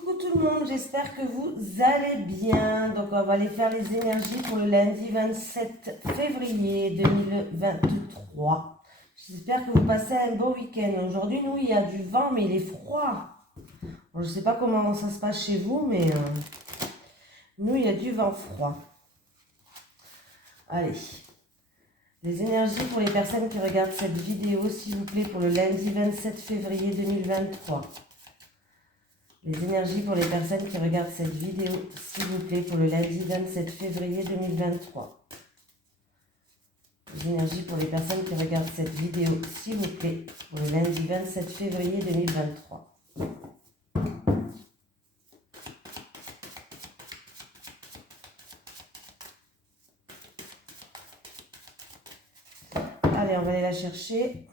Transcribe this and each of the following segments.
Coucou tout le monde, j'espère que vous allez bien. Donc on va aller faire les énergies pour le lundi 27 février 2023. J'espère que vous passez un beau week-end. Aujourd'hui, nous, il y a du vent, mais il est froid. Bon, je ne sais pas comment ça se passe chez vous, mais nous, il y a du vent froid. Allez, les énergies pour les personnes qui regardent cette vidéo, s'il vous plaît, pour le lundi 27 février 2023. Les énergies pour les personnes qui regardent cette vidéo, s'il vous plaît, pour le lundi 27 février 2023. Les énergies pour les personnes qui regardent cette vidéo, s'il vous plaît, pour le lundi 27 février 2023. Allez, on va aller la chercher.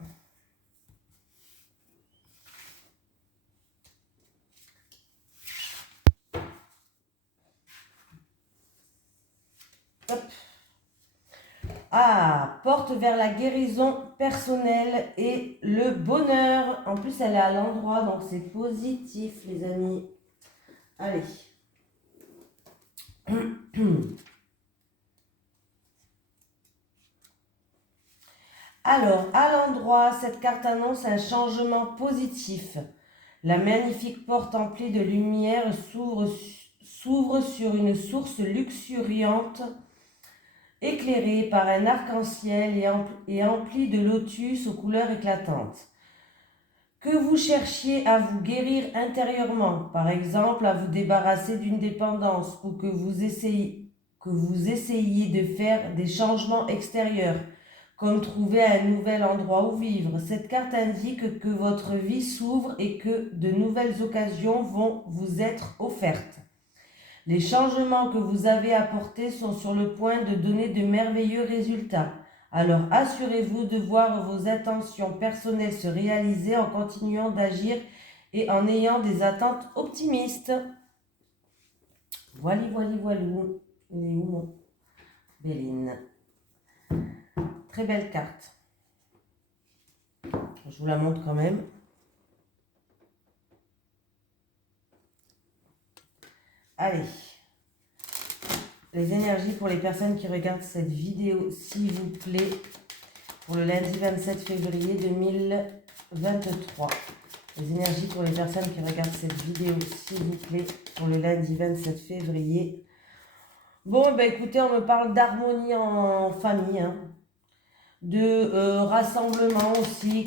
Hop. Ah, porte vers la guérison personnelle et le bonheur. En plus, elle est à l'endroit, donc c'est positif, les amis. Allez. Alors, à l'endroit, cette carte annonce un changement positif. La magnifique porte emplie de lumière s'ouvre sur une source luxuriante, éclairée par un arc-en-ciel et emplie de lotus aux couleurs éclatantes. Que vous cherchiez à vous guérir intérieurement, par exemple à vous débarrasser d'une dépendance, ou que vous essayiez de faire des changements extérieurs, comme trouver un nouvel endroit où vivre, cette carte indique que votre vie s'ouvre et que de nouvelles occasions vont vous être offertes. Les changements que vous avez apportés sont sur le point de donner de merveilleux résultats. Alors assurez-vous de voir vos intentions personnelles se réaliser en continuant d'agir et en ayant des attentes optimistes. Voilà. Il est où mon Béline? Très belle carte. Je vous la montre quand même. Allez. Les énergies pour les personnes qui regardent cette vidéo, s'il vous plaît, pour le lundi 27 février 2023. Les énergies pour les personnes qui regardent cette vidéo, s'il vous plaît, pour le lundi 27 février. Bon, ben écoutez, on me parle d'harmonie en famille, hein, de rassemblement aussi,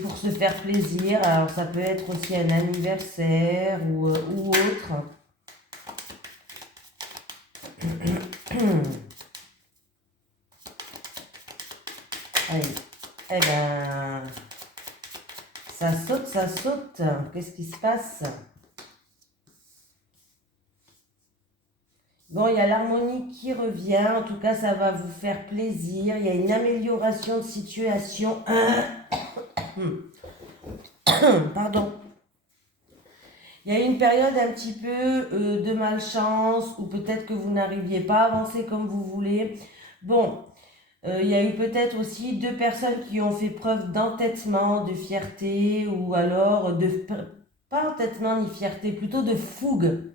pour se faire plaisir. Alors ça peut être aussi un anniversaire ou autre. Allez, eh ben, ça saute. Qu'est-ce qui se passe? Bon, il y a l'harmonie qui revient. En tout cas, ça va vous faire plaisir. Il y a une amélioration de situation. Pardon. Il y a une période un petit peu de malchance, ou peut-être que vous n'arriviez pas à avancer comme vous voulez. Bon, il y a eu peut-être aussi deux personnes qui ont fait preuve d'entêtement, de fierté, ou alors pas entêtement ni fierté, plutôt de fougue,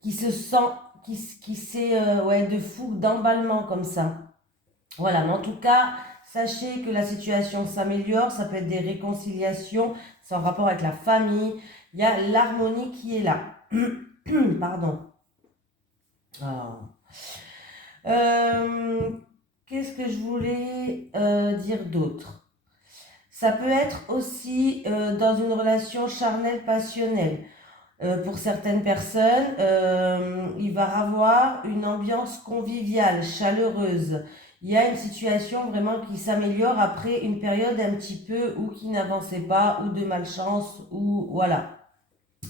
qui se sent, qui s'est, de fougue, d'emballement comme ça. Voilà, mais en tout cas, sachez que la situation s'améliore, ça peut être des réconciliations, c'est en rapport avec la famille, il y a l'harmonie qui est là. Pardon. Oh. Qu'est-ce que je voulais dire d'autre? Ça peut être aussi dans une relation charnelle passionnelle. Pour certaines personnes, il va y avoir une ambiance conviviale, chaleureuse. Il y a une situation vraiment qui s'améliore après une période un petit peu ou qui n'avançait pas, ou de malchance, ou voilà.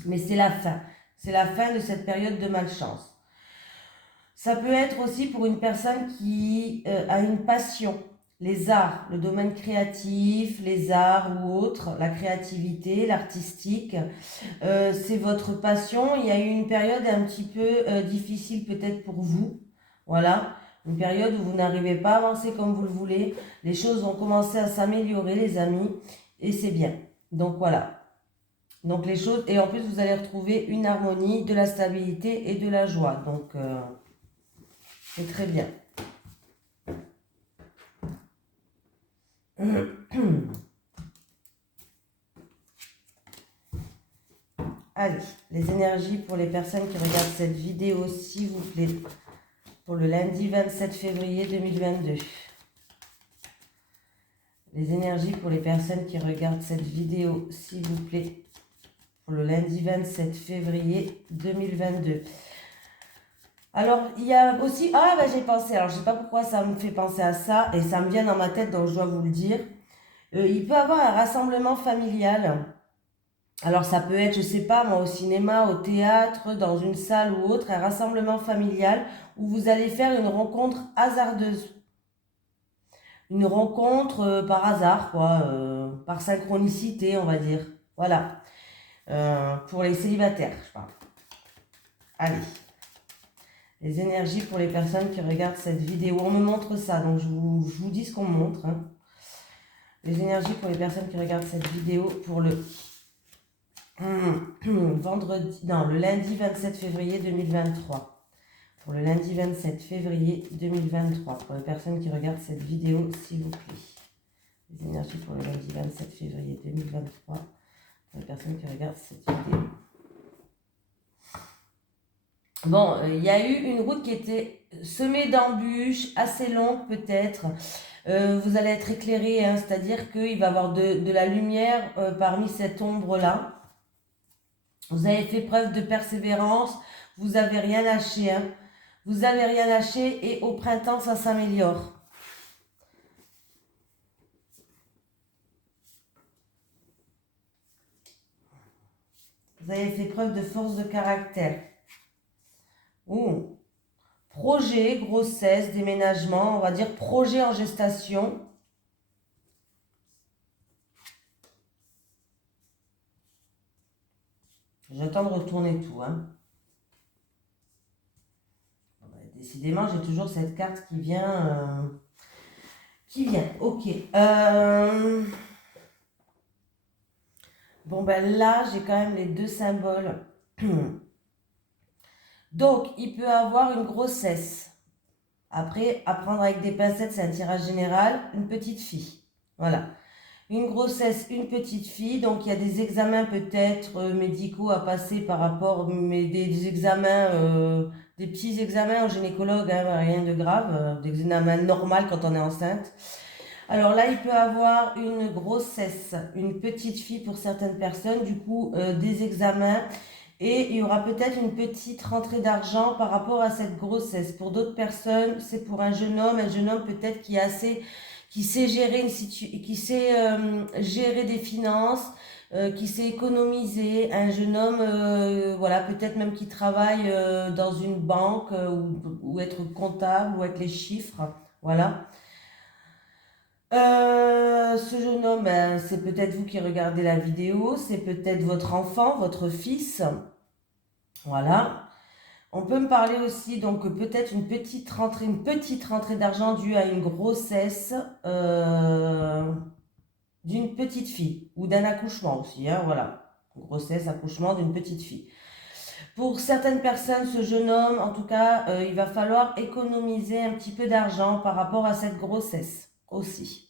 Mais c'est la fin. C'est la fin de cette période de malchance. Ça peut être aussi pour une personne qui a une passion, les arts, le domaine créatif, les arts ou autres, la créativité, l'artistique. C'est votre passion. Il y a eu une période un petit peu difficile peut-être pour vous. Voilà, une période où vous n'arrivez pas à avancer comme vous le voulez. Les choses vont commencer à s'améliorer, les amis, et c'est bien. Donc voilà. Donc les choses, et en plus vous allez retrouver une harmonie, de la stabilité et de la joie. Donc c'est très bien. Allez, les énergies pour les personnes qui regardent cette vidéo, s'il vous plaît, pour le lundi 27 février 2022. Les énergies pour les personnes qui regardent cette vidéo, s'il vous plaît, pour le lundi 27 février 2022. Alors, il y a aussi... Ah, ben j'ai pensé, alors je ne sais pas pourquoi ça me fait penser à ça, et ça me vient dans ma tête, donc je dois vous le dire. Il peut y avoir un rassemblement familial. Alors, ça peut être, je ne sais pas, moi, au cinéma, au théâtre, dans une salle ou autre, un rassemblement familial où vous allez faire une rencontre hasardeuse. Une rencontre par hasard, quoi, par synchronicité, on va dire. Voilà. Pour les célibataires, je parle. Allez. Les énergies pour les personnes qui regardent cette vidéo. On me montre ça, donc je vous dis ce qu'on me montre. Hein. Les énergies pour les personnes qui regardent cette vidéo pour le vendredi, non, le lundi 27 février 2023. Pour le lundi 27 février 2023. Pour les personnes qui regardent cette vidéo, s'il vous plaît. Les énergies pour le lundi 27 février 2023. Pour les personnes qui regardent cette vidéo. Bon, il y a eu une route qui était semée d'embûches, assez longue peut-être. Vous allez être éclairé, hein, c'est-à-dire qu'il va y avoir de la lumière parmi cette ombre-là. Vous avez fait preuve de persévérance, vous n'avez rien lâché. Hein. Vous n'avez rien lâché et au printemps, ça s'améliore. Vous avez fait preuve de force de caractère. Ouh. Projet, grossesse, déménagement, on va dire projet en gestation. J'attends de retourner tout. Hein. Décidément, j'ai toujours cette carte qui vient. Ok. Bon, ben là, j'ai quand même les deux symboles. Donc, il peut avoir une grossesse. Après, à prendre avec des pincettes, c'est un tirage général. Une petite fille. Voilà. Une grossesse, une petite fille. Donc, il y a des examens peut-être médicaux à passer par rapport, mais des examens, des petits examens au gynécologue, hein, rien de grave. Des examens normaux quand on est enceinte. Alors là, il peut avoir une grossesse, une petite fille pour certaines personnes, du coup, des examens. Et il y aura peut-être une petite rentrée d'argent par rapport à cette grossesse. Pour d'autres personnes, c'est pour un jeune homme peut-être qui est assez, qui sait gérer qui sait gérer des finances, qui sait économiser. Un jeune homme, voilà, peut-être même qui travaille dans une banque ou être comptable ou avec les chiffres, voilà. Ce jeune homme, ben, c'est peut-être vous qui regardez la vidéo, c'est peut-être votre enfant, votre fils. Voilà. On peut me parler aussi, donc peut-être une petite rentrée d'argent due à une grossesse d'une petite fille ou d'un accouchement aussi. Hein, voilà. Grossesse, accouchement d'une petite fille. Pour certaines personnes, ce jeune homme, en tout cas, il va falloir économiser un petit peu d'argent par rapport à cette grossesse aussi.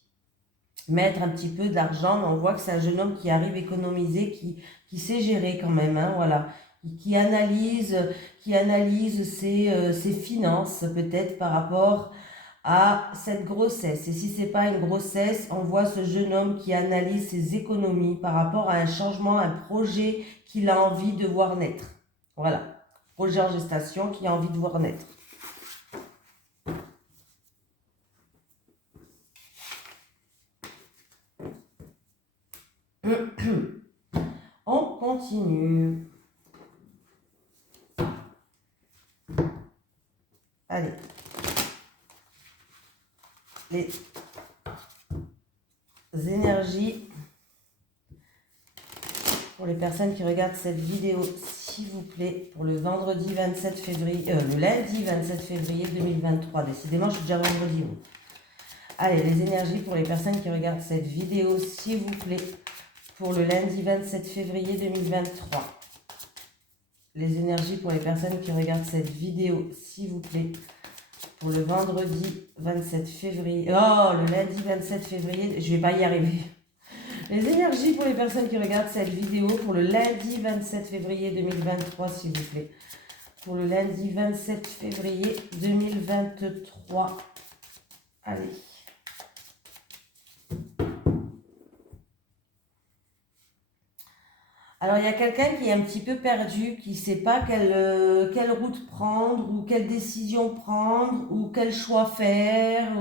Mettre un petit peu d'argent, mais on voit que c'est un jeune homme qui arrive à économiser, qui sait gérer quand même, hein, voilà, qui analyse ses finances peut-être par rapport à cette grossesse. Et si c'est pas une grossesse, on voit ce jeune homme qui analyse ses économies par rapport à un changement, un projet qu'il a envie de voir naître. Voilà, projet en gestation qu'il a envie de voir naître. On continue. Allez. Les énergies pour les personnes qui regardent cette vidéo, s'il vous plaît, pour le vendredi 27 février, le lundi 27 février 2023. Décidément, je suis déjà vendredi. Allez, les énergies pour les personnes qui regardent cette vidéo, s'il vous plaît, pour le lundi 27 février 2023. Les énergies pour les personnes qui regardent cette vidéo, s'il vous plaît. Pour le vendredi 27 février. Oh, le lundi 27 février, je vais pas y arriver. Les énergies pour les personnes qui regardent cette vidéo pour le lundi 27 février 2023, s'il vous plaît. Pour le lundi 27 février 2023. Allez. Alors, il y a quelqu'un qui est un petit peu perdu, qui ne sait pas quelle route prendre, ou quelle décision prendre, ou quel choix faire.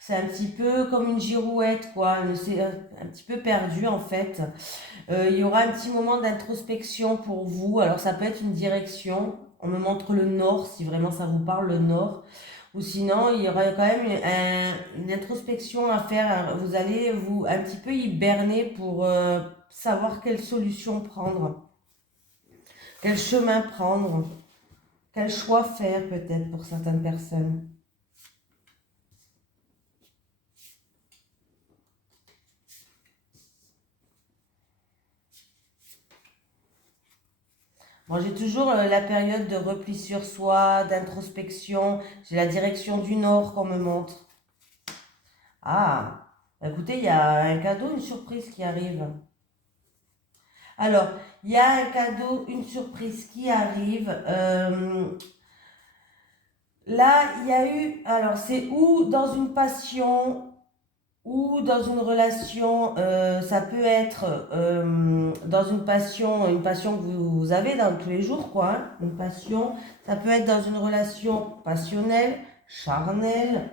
C'est un petit peu comme une girouette, quoi. C'est un petit peu perdu, en fait. Il y aura un petit moment d'introspection pour vous. Alors, ça peut être une direction. On me montre le nord, si vraiment ça vous parle, le nord. Ou sinon, il y aura quand même une introspection à faire. Vous allez vous un petit peu hiberner pour savoir quelle solution prendre, quel chemin prendre, quel choix faire peut-être pour certaines personnes. Moi, j'ai toujours la période de repli sur soi, d'introspection. J'ai la direction du nord qu'on me montre. Ah, écoutez, il y a un cadeau, une surprise qui arrive. Alors, il y a un cadeau, une surprise qui arrive. Là, il y a eu, alors c'est ou dans une passion ou dans une relation, ça peut être dans une passion que vous avez dans tous les jours, quoi, hein, une passion. Ça peut être dans une relation passionnelle, charnelle.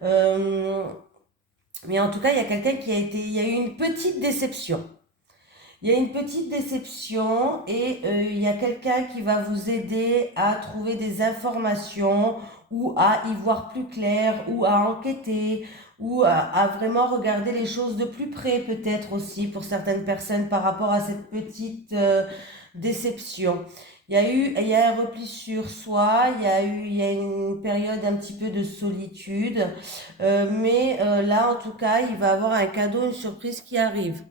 Mais en tout cas, il y a quelqu'un il y a eu une petite déception. Il y a une petite déception et il y a quelqu'un qui va vous aider à trouver des informations ou à y voir plus clair ou à enquêter ou à vraiment regarder les choses de plus près peut-être aussi pour certaines personnes par rapport à cette petite déception. Il y a un repli sur soi, il y a une période un petit peu de solitude, mais là en tout cas il va y avoir un cadeau, une surprise qui arrive.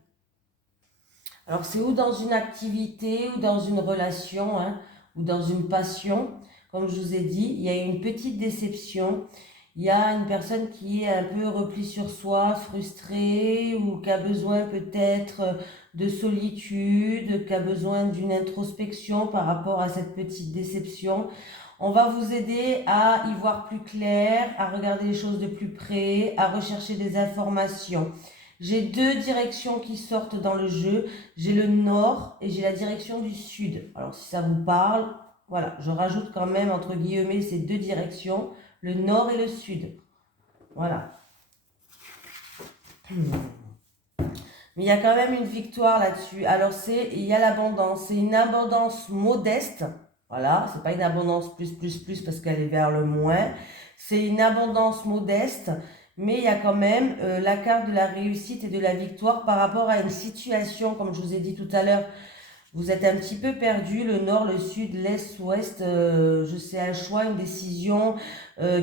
Alors, c'est ou dans une activité, ou dans une relation, hein, ou dans une passion. Comme je vous ai dit, il y a une petite déception. Il y a une personne qui est un peu replie sur soi, frustrée, ou qui a besoin peut-être de solitude, qui a besoin d'une introspection par rapport à cette petite déception. On va vous aider à y voir plus clair, à regarder les choses de plus près, à rechercher des informations. J'ai deux directions qui sortent dans le jeu. J'ai le nord et j'ai la direction du sud. Alors si ça vous parle, voilà, je rajoute quand même entre guillemets ces deux directions, le nord et le sud. Voilà. Mais il y a quand même une victoire là-dessus. Alors il y a l'abondance. C'est une abondance modeste. Voilà, c'est pas une abondance plus parce qu'elle est vers le moins. C'est une abondance modeste. Mais il y a quand même la carte de la réussite et de la victoire par rapport à une situation, comme je vous ai dit tout à l'heure. Vous êtes un petit peu perdu, le nord, le sud, l'est, l'ouest. Je sais, un choix, une décision,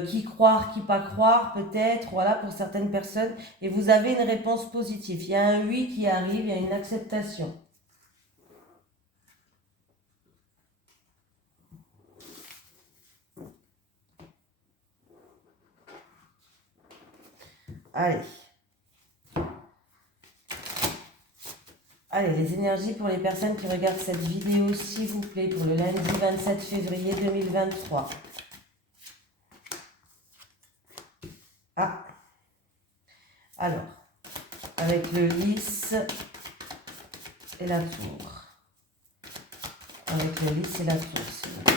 qui croire, qui pas croire, peut-être, voilà, pour certaines personnes. Et vous avez une réponse positive. Il y a un oui qui arrive, il y a une acceptation. Allez. Allez, les énergies pour les personnes qui regardent cette vidéo, s'il vous plaît, pour le lundi 27 février 2023. Ah. Alors, avec le lys et la tour. Avec le lys et la tour, s'il vous plaît.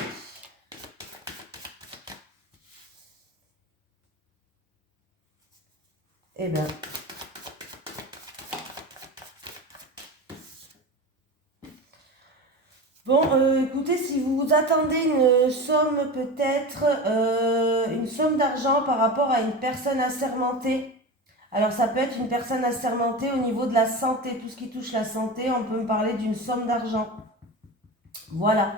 Eh bien, bon, écoutez, si vous attendez une somme peut-être, une somme d'argent par rapport à une personne assermentée, alors ça peut être une personne assermentée au niveau de la santé, tout ce qui touche la santé, on peut me parler d'une somme d'argent. Voilà.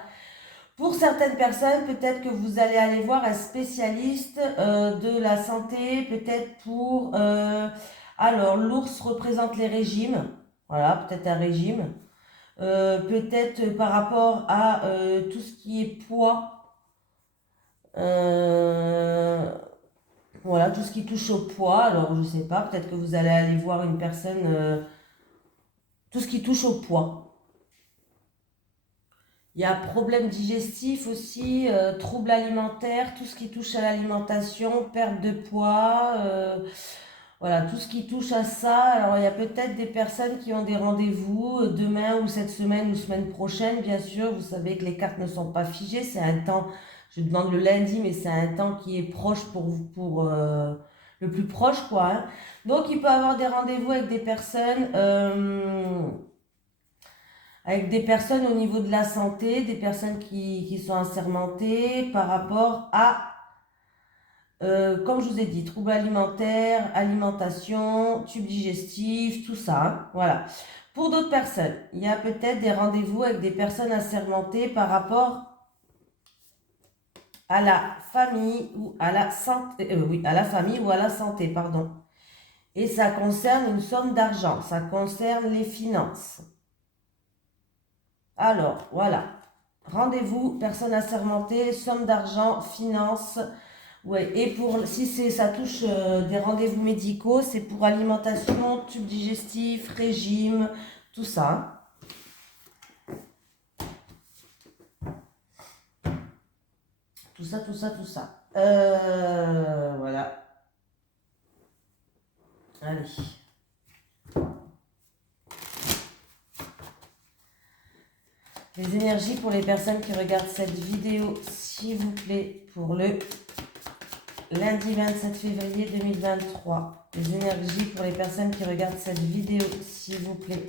Pour certaines personnes, peut-être que vous allez aller voir un spécialiste de la santé, peut-être pour... alors, l'ours représente les régimes. Voilà, peut-être un régime. Peut-être par rapport à tout ce qui est poids. Voilà, tout ce qui touche au poids. Alors, je sais pas, peut-être que vous allez aller voir une personne. Tout ce qui touche au poids. Il y a problème digestif aussi, troubles alimentaires, tout ce qui touche à l'alimentation, perte de poids, voilà, tout ce qui touche à ça. Alors il y a peut-être des personnes qui ont des rendez-vous demain ou cette semaine ou semaine prochaine, bien sûr. Vous savez que les cartes ne sont pas figées, c'est un temps, je demande le lundi, mais c'est un temps qui est proche pour vous, pour le plus proche, quoi, hein. Donc il peut avoir des rendez-vous avec des personnes. Avec des personnes au niveau de la santé, des personnes qui sont assermentées par rapport à, comme je vous ai dit, troubles alimentaires, alimentation, tube digestif, tout ça, hein, voilà. Pour d'autres personnes, il y a peut-être des rendez-vous avec des personnes assermentées par rapport à la famille ou à la santé, oui, à la famille ou à la santé, pardon. Et ça concerne une somme d'argent, ça concerne les finances. Alors, voilà. Rendez-vous, personne assermentée, somme d'argent, finances. Ouais. Et pour si ça touche des rendez-vous médicaux, c'est pour alimentation, tube digestif, régime, tout ça. Tout ça, tout ça, tout ça. Voilà. Allez. Les énergies pour les personnes qui regardent cette vidéo, s'il vous plaît, pour le lundi 27 février 2023. Les énergies pour les personnes qui regardent cette vidéo, s'il vous plaît,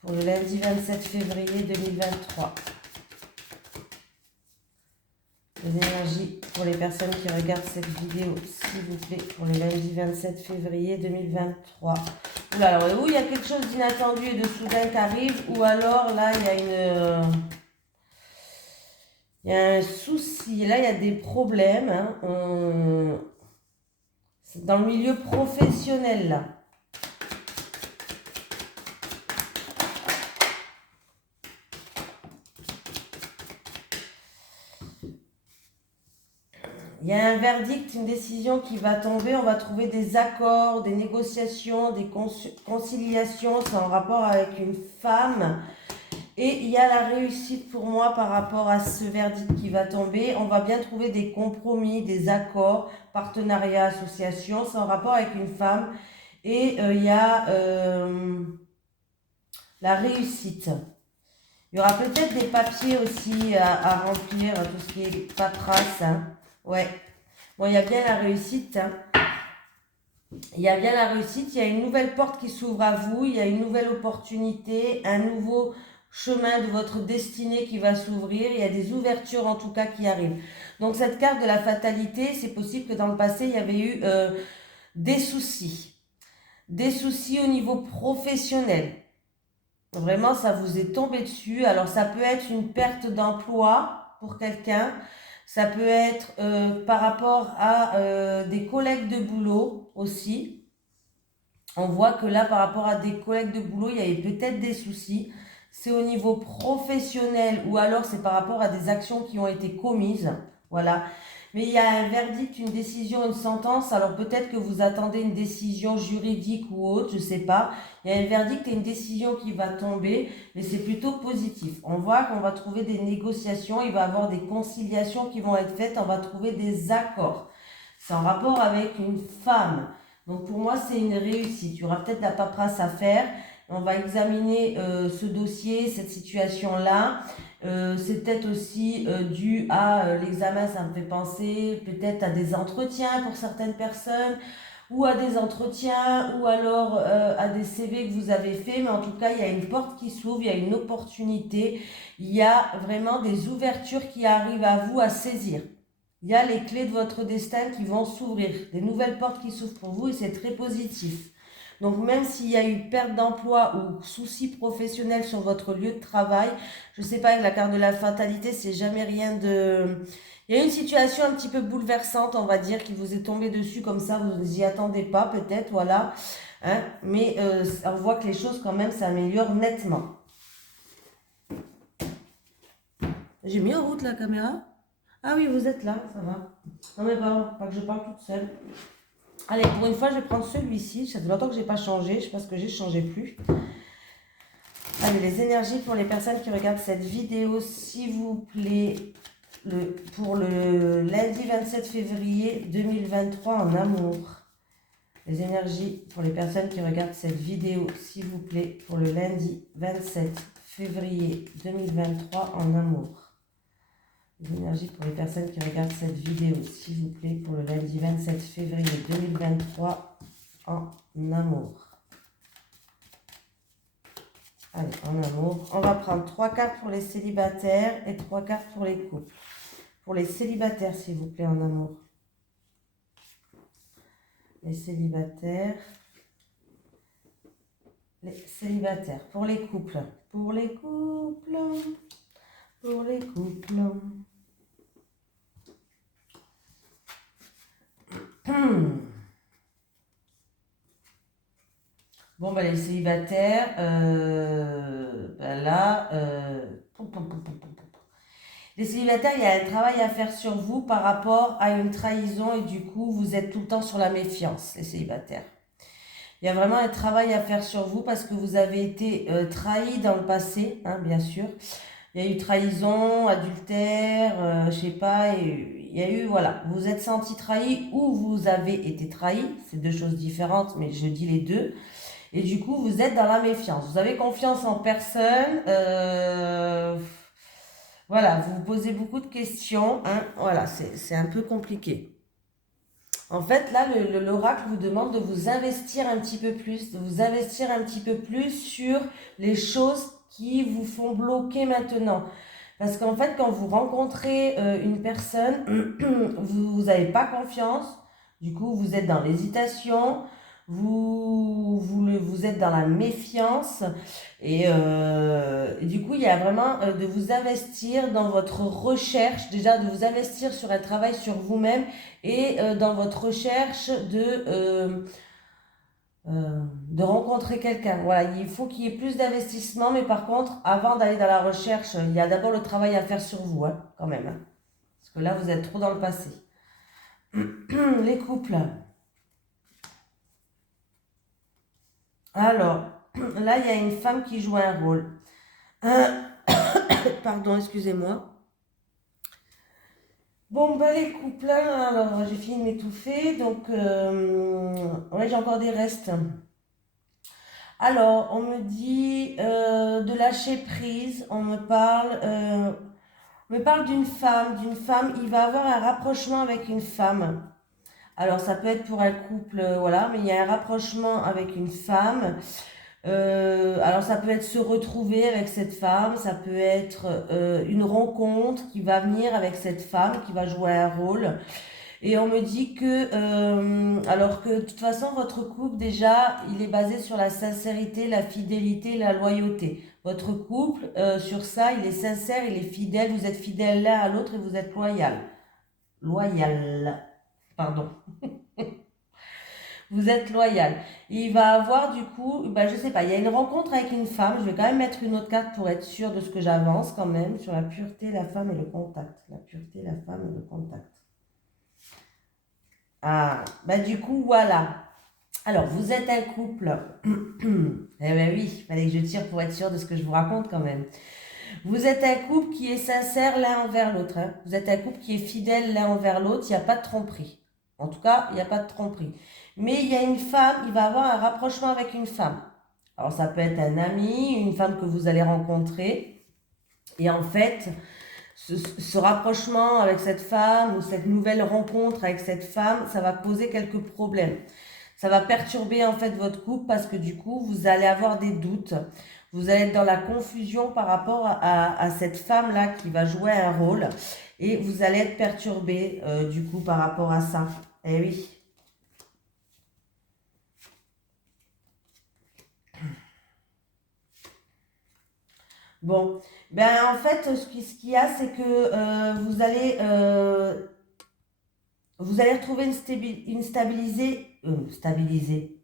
pour le lundi 27 février 2023. Les énergies pour les personnes qui regardent cette vidéo, s'il vous plaît, pour le lundi 27 février 2023. Oula, alors, où il y a quelque chose d'inattendu et de soudain qui arrive, ou alors là, il y a il y a un souci, là, il y a des problèmes, hein, dans le milieu professionnel, là. Il y a un verdict, une décision qui va tomber. On va trouver des accords, des négociations, des conciliations. C'est en rapport avec une femme. Et il y a la réussite pour moi par rapport à ce verdict qui va tomber. On va bien trouver des compromis, des accords, partenariats, associations. C'est en rapport avec une femme. Et il y a la réussite. Il y aura peut-être des papiers aussi à remplir, tout ce qui est paperasse, hein. Ouais. Bon, il y a bien la réussite, hein. Il y a bien la réussite. Il y a une nouvelle porte qui s'ouvre à vous. Il y a une nouvelle opportunité, un nouveau chemin de votre destinée qui va s'ouvrir. Il y a des ouvertures en tout cas qui arrivent. Donc cette carte de la fatalité, c'est possible que dans le passé, il y avait eu des soucis. Des soucis au niveau professionnel. Vraiment, ça vous est tombé dessus. Alors, ça peut être une perte d'emploi pour quelqu'un. Ça peut être par rapport à des collègues de boulot aussi. On voit que là, par rapport à des collègues de boulot, il y avait peut-être des soucis. C'est au niveau professionnel ou alors c'est par rapport à des actions qui ont été commises. Voilà. Mais il y a un verdict, une décision, une sentence. Alors peut-être que vous attendez une décision juridique ou autre, je ne sais pas. Il y a un verdict et une décision qui va tomber, mais c'est plutôt positif. On voit qu'on va trouver des négociations, il va y avoir des conciliations qui vont être faites, on va trouver des accords. C'est en rapport avec une femme. Donc pour moi, c'est une réussite. Il y aura peut-être de la paperasse à faire. On va examiner ce dossier, cette situation-là. C'est peut-être aussi dû à l'examen, ça me fait penser peut-être à des entretiens pour certaines personnes, ou à des entretiens, ou alors à des CV que vous avez fait, mais en tout cas, il y a une porte qui s'ouvre, il y a une opportunité, il y a vraiment des ouvertures qui arrivent à vous à saisir. Il y a les clés de votre destin qui vont s'ouvrir, des nouvelles portes qui s'ouvrent pour vous et c'est très positif. Donc même s'il y a eu perte d'emploi ou soucis professionnels sur votre lieu de travail, je ne sais pas, avec la carte de la fatalité, c'est jamais rien de... Il y a une situation un petit peu bouleversante, on va dire, qui vous est tombée dessus comme ça, vous n'y attendez pas peut-être, voilà. hein, mais on voit que les choses quand même s'améliorent nettement. J'ai mis en route la caméra? Ah oui, vous êtes là, ça va. Non mais pas que je parle toute seule. Allez, pour une fois, je vais prendre celui-ci. Ça fait longtemps que je n'ai pas changé. Je ne sais pas ce que j'ai changé plus. Allez, les énergies pour les personnes qui regardent cette vidéo, s'il vous plaît, pour le lundi 27 février 2023 en amour. Les énergies pour les personnes qui regardent cette vidéo, s'il vous plaît, pour le lundi 27 février 2023 en amour. Les énergies pour les personnes qui regardent cette vidéo, s'il vous plaît, pour le lundi 27 février 2023 en amour. Allez, en amour. On va prendre 3 cartes pour les célibataires et 3 cartes pour les couples. Pour les célibataires, s'il vous plaît, en amour. Les célibataires. Les célibataires. Pour les couples. Pour les couples. Pour les couples. Bon, ben, les célibataires, ben là, les célibataires, il y a un travail à faire sur vous par rapport à une trahison et du coup, vous êtes tout le temps sur la méfiance, les célibataires. Il y a vraiment un travail à faire sur vous parce que vous avez été trahi dans le passé, hein, bien sûr. Il y a eu trahison, adultère, je sais pas, il y a eu, voilà, vous êtes senti trahi ou vous avez été trahi, c'est deux choses différentes, mais je dis les deux. Et du coup, vous êtes dans la méfiance. Vous avez confiance en personne. Voilà, vous vous posez beaucoup de questions. Hein, voilà, c'est un peu compliqué. En fait, là, l'oracle vous demande de vous investir un petit peu plus, de vous investir un petit peu plus sur les choses qui vous font bloquer maintenant. Parce qu'en fait, quand vous rencontrez une personne, vous n'avez pas confiance. Du coup, vous êtes dans l'hésitation. Vous êtes dans la méfiance et du coup il y a vraiment de vous investir dans votre recherche, déjà de vous investir sur un travail sur vous-même et dans votre recherche de rencontrer quelqu'un. Voilà, il faut qu'il y ait plus d'investissement, mais par contre avant d'aller dans la recherche, il y a d'abord le travail à faire sur vous, hein, quand même, hein, parce que là vous êtes trop dans le passé. Les couples. Alors, là, il y a une femme qui joue un rôle. Pardon, excusez-moi. Bon, ben les couples, alors j'ai fini de m'étouffer, donc ouais, j'ai encore des restes. Alors, on me dit de lâcher prise, on me parle d'une femme, il va avoir un rapprochement avec une femme. Alors, ça peut être pour un couple, voilà, mais il y a un rapprochement avec une femme. Alors ça peut être se retrouver avec cette femme, ça peut être une rencontre qui va venir avec cette femme, qui va jouer un rôle. Et on me dit que, alors que de toute façon, votre couple, déjà, il est basé sur la sincérité, la fidélité, la loyauté. Votre couple, sur ça, il est sincère, il est fidèle, vous êtes fidèles l'un à l'autre et vous êtes loyal. Loyal, pardon. Vous êtes loyal. Il va avoir du coup, ben, je sais pas, il y a une rencontre avec une femme. Je vais quand même mettre une autre carte pour être sûre de ce que j'avance quand même sur la pureté, la femme et le contact. La pureté, la femme et le contact. Ah, ben du coup, voilà. Alors, vous êtes un couple. Eh ben oui, il fallait que je tire pour être sûre de ce que je vous raconte quand même. Vous êtes un couple qui est sincère l'un envers l'autre. Hein. Vous êtes un couple qui est fidèle l'un envers l'autre. Il n'y a pas de tromperie. En tout cas, il n'y a pas de tromperie. Mais il y a une femme, il va avoir un rapprochement avec une femme. Alors ça peut être un ami, une femme que vous allez rencontrer. Et en fait, ce rapprochement avec cette femme ou cette nouvelle rencontre avec cette femme, ça va poser quelques problèmes. Ça va perturber en fait votre couple parce que du coup, vous allez avoir des doutes. Vous allez être dans la confusion par rapport à cette femme-là qui va jouer un rôle. Et vous allez être perturbé du coup par rapport à ça. Eh oui. Bon, ben en fait, ce qu'il y a, c'est que vous allez retrouver une stabilisée, stabilisée.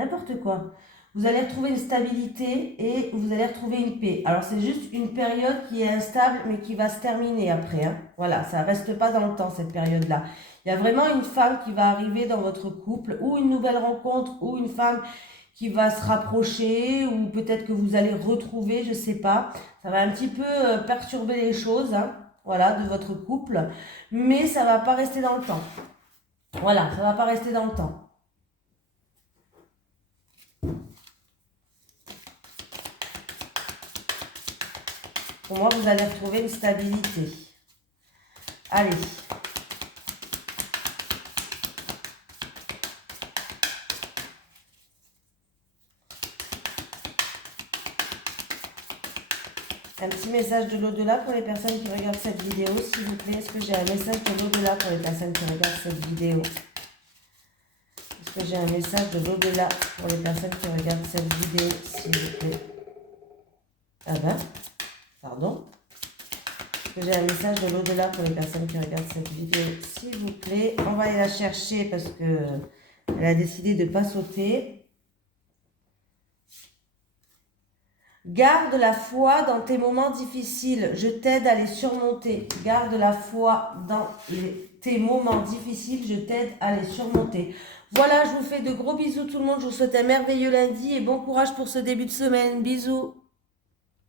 n'importe quoi. Vous allez retrouver une stabilité et vous allez retrouver une paix. Alors, c'est juste une période qui est instable, mais qui va se terminer après, hein. Voilà, ça ne reste pas dans le temps, cette période-là. Il y a vraiment une femme qui va arriver dans votre couple, ou une nouvelle rencontre, ou une femme qui va se rapprocher, ou peut-être que vous allez retrouver, je ne sais pas. Ça va un petit peu perturber les choses, hein, voilà, de votre couple, mais ça ne va pas rester dans le temps. Voilà, ça ne va pas rester dans le temps. Pour moi, vous allez retrouver une stabilité. Allez. Un petit message de l'au-delà pour les personnes qui regardent cette vidéo, s'il vous plaît. Est-ce que j'ai un message de l'au-delà pour les personnes qui regardent cette vidéo? Est-ce que j'ai un message de l'au-delà pour les personnes qui regardent cette vidéo, s'il vous plaît? Ah ben, pardon. Est-ce que j'ai un message de l'au-delà pour les personnes qui regardent cette vidéo, s'il vous plaît? On va aller la chercher parce que elle a décidé de ne pas sauter. Garde la foi dans tes moments difficiles. Je t'aide à les surmonter. Garde la foi dans tes moments difficiles. Je t'aide à les surmonter. Voilà, je vous fais de gros bisous tout le monde. Je vous souhaite un merveilleux lundi et bon courage pour ce début de semaine. Bisous.